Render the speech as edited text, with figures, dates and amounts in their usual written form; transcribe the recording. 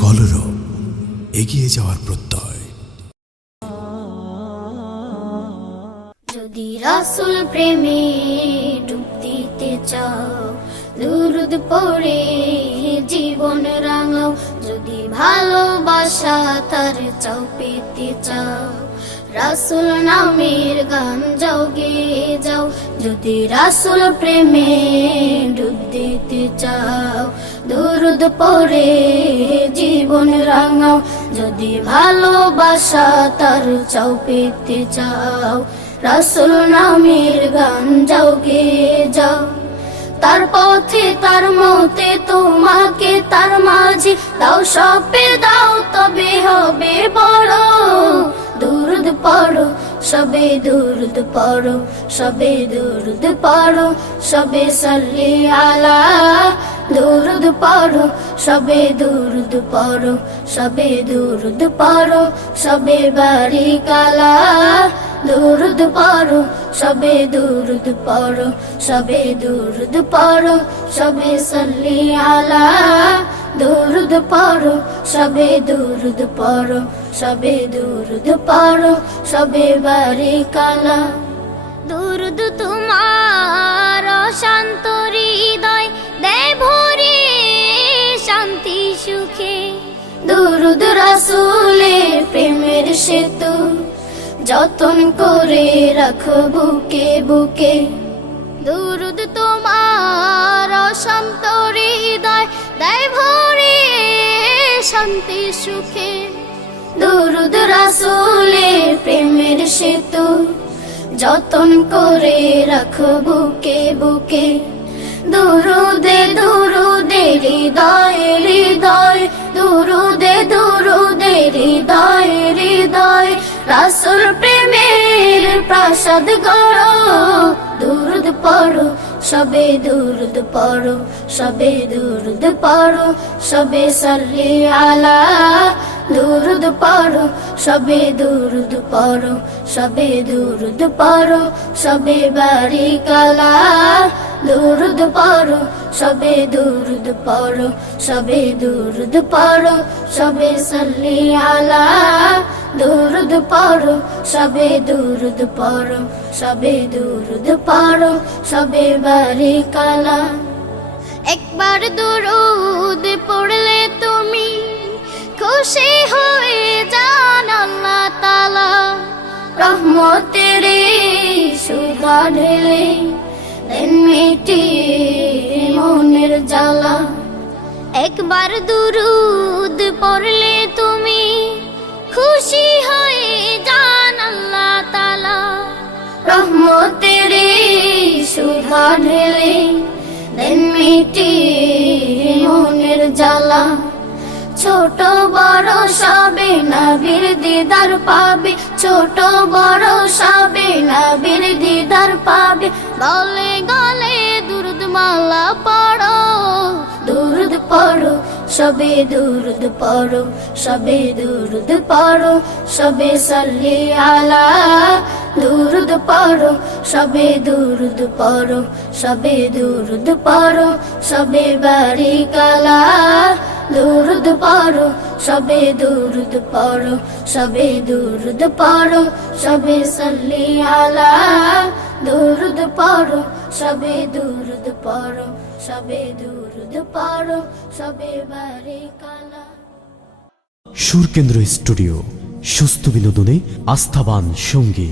কলরব এগিয়ে যাওয়ার প্রত্যয়। যদি রাসূল প্রেমে ডুব দিতে চাও, দুরূদ পড়ে জীবন রাঙাও। যদি ভালোবাসা তার চাও পেতে চাও, রাসূল নামের গান যাও গেয়ে যাও। যদি রাসূল প্রেমে ডুব দিতে চাও, দুরূদ পড়ে জীবন রাঙাও। যদি ভালোবাসা তার চাও পেতে চাও, রাসূল নামের গান যাও গেয়ে যাও। তার পথে তার মতে তোমাকে তার মাঝে দাও সপে দাও, তবে হবে বড়। দুরূদ পড়ো সবে দুরূদ পড়ো, সবে দুরূদ পড়ো, সবে সাল্লি আলা। দুরূদ পড়ো সবে দুরূদ পড়ো, সবে দুরূদ পড়ো, সবে বারিক আলা। দুরূদ পড়ো সবে দুরূদ পড়ো, সবে দুরূদ পড়ো, সবে সাল্লি আলা। দুরূদ পড়ো সবে দুরূদ পড়ো, সবে দুরূদ পড়ো, সবে বারিক আলা। দুরূদ তোমার শান্ত হৃদয় দেয় ভরে শান্তি সুখে। দুরূদ রাসূলের প্রেমের সেতু যতন করে রাখো বুকে বুকে। দুরূদ তোমার শান্ত হৃদয় দেয় ভরে শান্তি সুখে। দুরূদ রাসূলের প্রেমের সেতু যতন করে রাখো বুকে বুকে। দুরূদে দুরূদে হৃদয় হৃদয়, দুরূদে দুরূদে হৃদয় হৃদয়, রাসূল প্রেমের প্রাসাদ গড়ো। দুরূদ পড়ো সবে দুরূদ পড়ো, সবে দুরূদ পড়ো, সবে সাল্লি আলা। দুরূদ পড়ো সবে দুরূদ পড়ো, সবে দুরূদ পড়ো, সবে বারিক আলা। দুরূদ পড়ো সবে দুরূদ পড়ো, সবে দুরূদ পড়ো, সবে সাল্লি আলা। দুরূদ পড়ো সবে দুরূদ পড়ো, সবে দুরূদ পড়ো, সবে বারিক আলা। একবার দুরূদ পড়লে তুমি খুশি হয়ে যান আল্লাহ তাআলা। রহমতের সুধা ঢেলে দেন মিটিয়ে মনের জ্বালা। একবার দুরূদ পড়লে তুমি খুশি হয়ে যান আল্লাহ তাআলা। রহমতের সুধা ঢেলে দেন মিটিয়ে মনের জ্বালা। ছোট বড় সবে নবীর দিদার পাবে, ছোট বড় সবে নবীর দিদার পাবে। গলে গলে দুরূদ মালা পড়ো। দুরূদ পড়ো সবে দুরূদ পড়ো, সবে দুরূদ পড়ো, সবে সাল্লি আলা। দুরূদ পড়ো সবে দুরূদ পড়ো, সবে দুরূদ পড়ো, সবে বারিক আলা। দুরূদ পড়ো সবে দুরূদ পড়ো, সবে দুরূদ পড়ো, সবে সাল্লি আলা। দুরূদ পড়ো সবে দুরূদ পড়ো, সবে দুরূদ পড়ো, সবে বারিক আলা। সুরকেন্দ্র স্টুডিও, সুস্থ বিনোদনে আস্থাবান সঙ্গী।